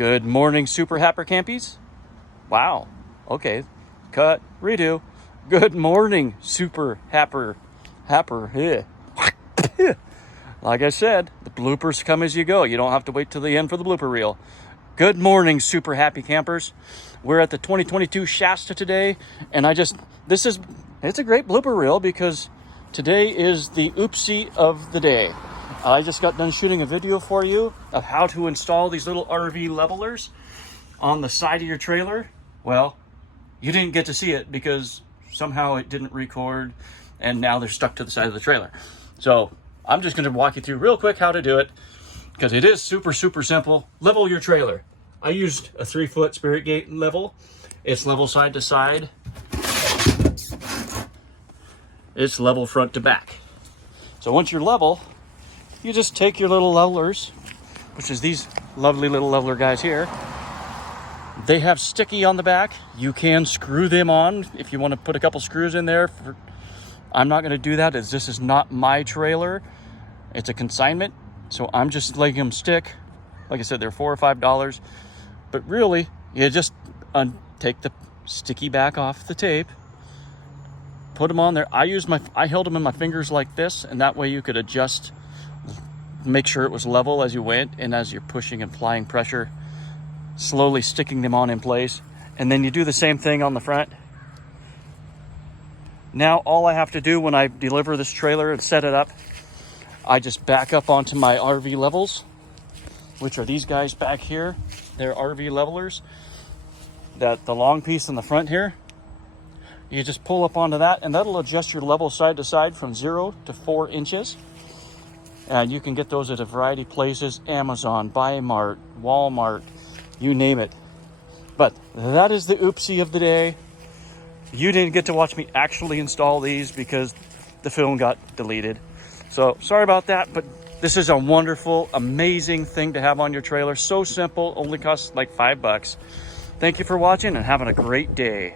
Good morning, Super Happer Campies. Wow. Okay. Cut. Redo. Good morning, Super Happer. Yeah. Like I said, the bloopers come as you go. You don't have to wait till the end for the blooper reel. Good morning, super happy campers. We're at the 2022 Shasta today, and it's a great blooper reel because today is the oopsie of the day. I just got done shooting a video for you of how to install these little RV levelers on the side of your trailer. Well, you didn't get to see it because somehow it didn't record, and now they're stuck to the side of the trailer. So I'm just going to walk you through real quick how to do it because it is super simple. Level your trailer. I used a 3-foot spirit gate level. It's level side to side. It's level front to back. So once you're level, you just take your little levelers, which is these lovely little leveler guys here. They have sticky on the back. You can screw them on if you want to put a couple screws in there. I'm not going to do that as this is not my trailer. It's a consignment, so I'm just letting them stick. Like I said, they're $4 or $5, but really, you just take the sticky back off the tape, put them on there. I held them in my fingers like this, and that way you could adjust, make sure it was level as you went, and as you're pushing and applying pressure, slowly sticking them on in place. And then you do the same thing on the front. Now all I have to do when I deliver this trailer and set it up, I just back up onto my RV levels, which are these guys back here. They're RV levelers. The long piece in the front here, you just pull up onto that, and that'll adjust your level side to side from 0 to 4 inches. And you can get those at a variety of places: Amazon, Buy-Mart, Walmart, you name it. But that is the oopsie of the day. You didn't get to watch me actually install these because the film got deleted. So sorry about that, but this is a wonderful, amazing thing to have on your trailer. So simple, only costs like $5. Thank you for watching and having a great day.